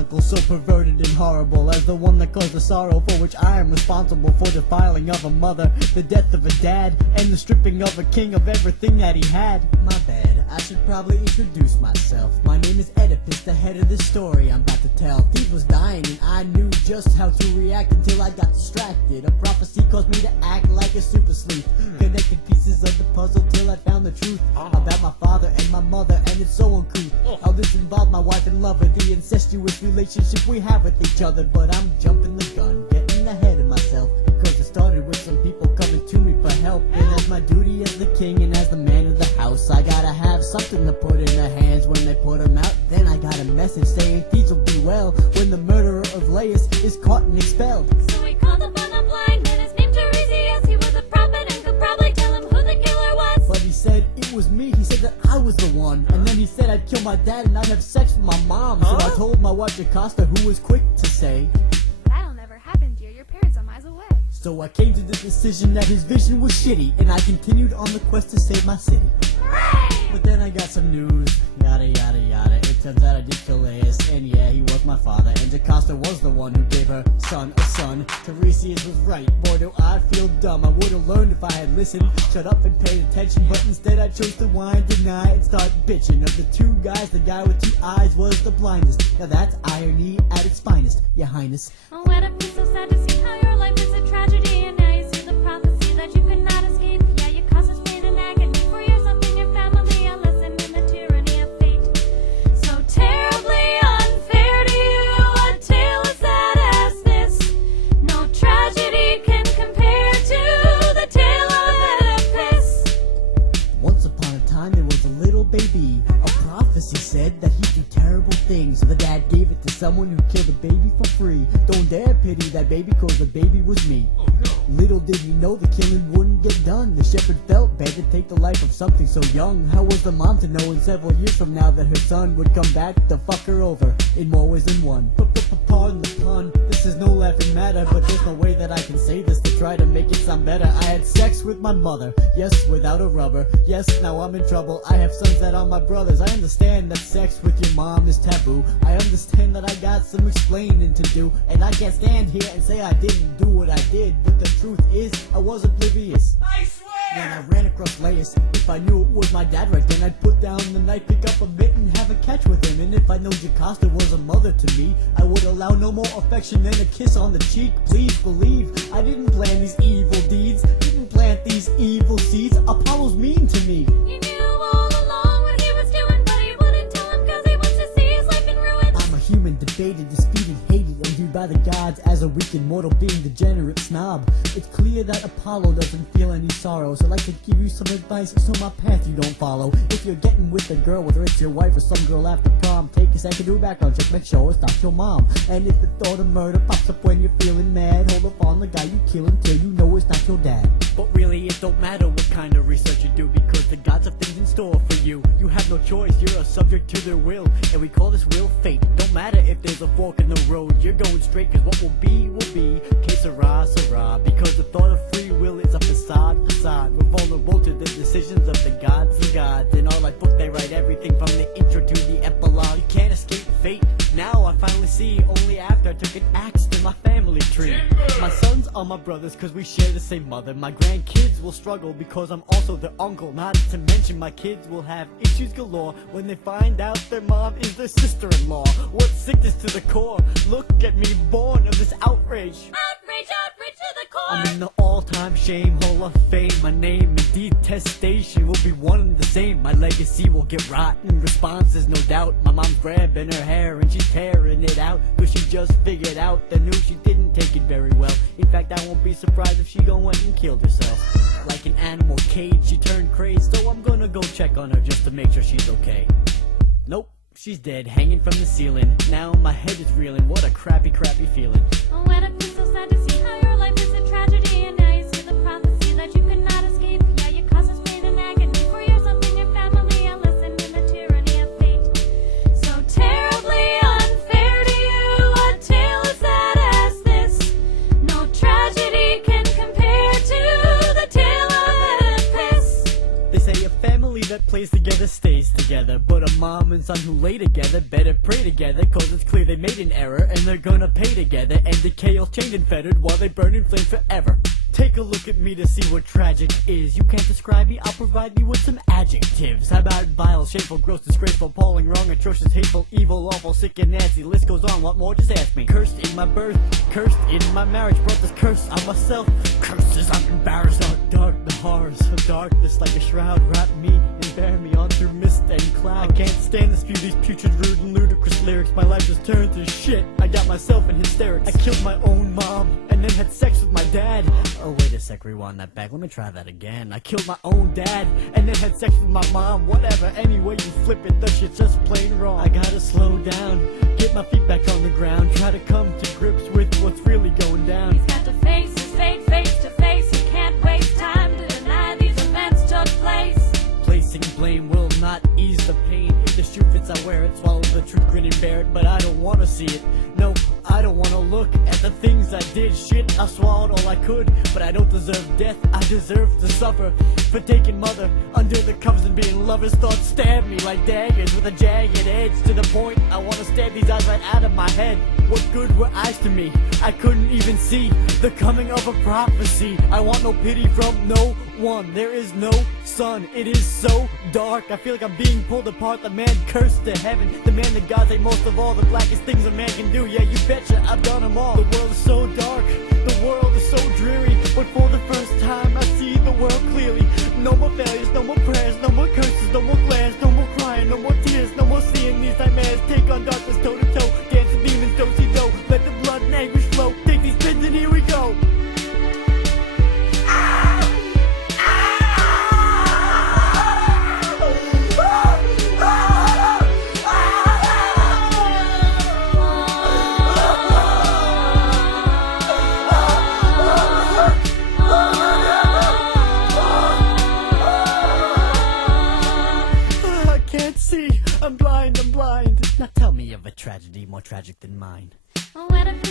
chronicle so perverted and horrible as the one that caused the sorrow for which I am responsible, for defiling of a mother, the death of a dad, and the stripping of a king of everything that he had. My bad, I should probably introduce myself. My name is Oedipus, the head of this story I'm about to tell. Thebe was dying and I knew just how to react until I got distracted. A prophecy caused me to act like a super sleuth, connecting pieces of the puzzle till I found the truth about my father and my mother, and it's so uncouth how this involved my wife and lover, the incestuous relationship we have with each other. But I'm jumping the gun, getting ahead of myself, because it started with some people coming to me for help. And as my duty as the king and as the man of the house, I gotta have something to put in their hands when they put them out. Then I got a message saying thieves will be well when the murderer of Laius is caught and expelled. So he called upon a blind man, his name Tiresias. He was a prophet and could probably tell him who the killer was. But he said it was me, he said that I was the one. And then he said I'd kill my dad and I'd have sex with my mom. So I told my wife Jocasta, who was quick to say, "That'll never happen, dear. Your parents are miles away." so I came to the decision that his vision was shitty, and I continued on the quest to save my city. But then I got some news, yada yada yada. It turns out I did kill Laius, and yeah, he was my father. And Jocasta was the one who gave her son a son. Tiresias was right, boy do I feel dumb. I would've learned if I had listened, shut up and paid attention. But instead I chose to whine, deny, and start bitching. Of the two guys, the guy with two eyes was the blindest. Now that's irony at its finest, your highness. Oh, Oedipus, so sad to see how your life is a tragedy, and now you see the prophecy that you could not escape. Yeah, you caused us pain and agony for yourself and your family, a lesson in the tyranny of fate. So terribly unfair to you, a tale as sad as this. No tragedy can compare to the tale of Oedipus. Once upon a time there was a little baby. A prophecy said that he'd do terrible things, so the dad gave it to someone who killed the baby for free. Don't dare pity that baby, cause the baby was me. Little did he know the killing wouldn't get done. The shepherd felt bad to take the life of something so young. How was the mom to know in several years from now that her son would come back to fuck her over in more ways than one? Pardon the pun, this is no laughing matter, but there's no way that I can say this to try to make it sound better. I had sex with my mother, yes, without a rubber. Yes, now I'm in trouble, I have sons that are my brothers. I understand that sex with your mom is taboo. I understand that I got some explaining to do, and I can't stand here and say I didn't do what I did. But the truth is, I was oblivious. I swear! When I ran across Laius, if I knew it was my dad right then, I'd put down the knife, pick up a mitt, and have a catch with him. And if I know Jocasta was a mother to me, I would allow no more affection than a kiss on the cheek. Please believe, I didn't plan these evil deeds, didn't plant these evil seeds. Apollo's mean to me. He knew all along what he was doing, but he wouldn't tell him cause he wants to see his life in ruins. I'm a human, debated, disputed, hated, and viewed by the gods as a weak and mortal being, degenerate snob. It's clear that Apollo doesn't feel any sorrow, so I'd like to give you some advice so my path you don't follow. If you're getting with a girl, whether it's your wife or some girl after prom, take a second, do a background check, make sure it's not your mom. And if the thought of murder pops up when you're feeling mad, hold up on the guy you kill until you know it's not your dad. But really it don't matter what kind of research you do, because the gods have things in store for you. You have no choice, you're a subject to their will, and we call this will fate. Don't matter if there's a fork in the road, you're going straight, cause what will be, que sera, sera. Because the thought of free will is a facade. We're vulnerable to the decisions of the gods and gods. In our life book they write everything from the intro to the epilogue. You can't escape fate. Now I finally see, only after I took an axe to my family tree. My sons are my brothers cause we share the same mother. My grandkids will struggle because I'm also their uncle. Not to mention my kids will have issues galore when they find out their mom is their sister-in-law. What sickness to the core. Look at me, born of this outrage. Outrage to the core. I'm in the all-time shame hall of fame. My name and detestation will be one and the same. My legacy will get rotten. Responses, no doubt. My mom's grabbing her hair and she's tearing it out, cause she just figured out the news. She didn't take it very well. In fact, I won't be surprised if she went and killed herself. Like an animal cage, she turned crazy. So I'm gonna go check on her just to make sure she's okay. Nope, she's dead, hanging from the ceiling. Now my head is reeling. What a crappy feeling. Oh, Oedipus, so sad to see how your life is a tragedy, and now you see the prophecy that you could not escape. Yeah, you caused us pain and agony for yourself and your family, a lesson in the tyranny of fate. So terribly unfair to you, a tale as sad as this. No tragedy can compare to the tale of Oedipus. They say a family that plays together stays together, but a mom and son who lay together better pray together, cause it's clear they made an error and they're gonna pay together. And the chaos chained and fettered while they burn in flames forever. Take a look at me to see what tragic is. You can't describe me, I'll provide you with some adjectives. How about vile, shameful, gross, disgraceful, appalling, wrong, atrocious, hateful, evil, awful, sick and nasty. List goes on, what more? Just ask me. Cursed in my birth, cursed in my marriage, brought this curse on myself. Curses, I'm embarrassed. Dark, the horrors of darkness like a shroud wrap me and bear me on through mist and cloud. I can't stand to spew these putrid, rude and ludicrous lyrics. My life just turned to shit. I got myself in hysterics. I killed my own mom and then had sex with my dad. Oh wait a sec, rewind that back, let me try that again. I killed my own dad and then had sex with my mom. Whatever, anyway you flip it, that shit's just plain wrong. I gotta slow down, get my feet back on the ground, try to come to grips with what's really going down. He's got to face his fate face to face. He can't waste time to deny these events took place. Placing blame will not ease the pain. If the shoe fits, I wear it. Swallow the truth, grin and bear it. But I don't wanna see it. No, I don't wanna look at the things I did. Shit, I swallowed all I could, but I don't deserve death. I deserve to suffer for taking mother under the covers and being lovers. Thoughts stab me like daggers with a jagged edge, to the point I wanna stab these eyes right out of my head. What good were eyes to me? I couldn't even see the coming of a prophecy. I want no pity from no one. There is no sun. It is so dark. I feel like I'm being pulled apart. The man cursed to heaven. The man that God hate most of all. The blackest things a man can do. Yeah, you betcha, I've done them all. The world is so dark. The world is so dreary. But for the first time, I see the world clearly. No more failures, no more prayers, no more curses, no more glares, no more crying, no more tears, no more seeing these nightmares. Take on darkness toe to toe. Dance with demons, do-si-do. Let the blood and anguish flow. Take these pins and here we go. I'm blind. Now tell me of a tragedy more tragic than mine. Oh, Oedipus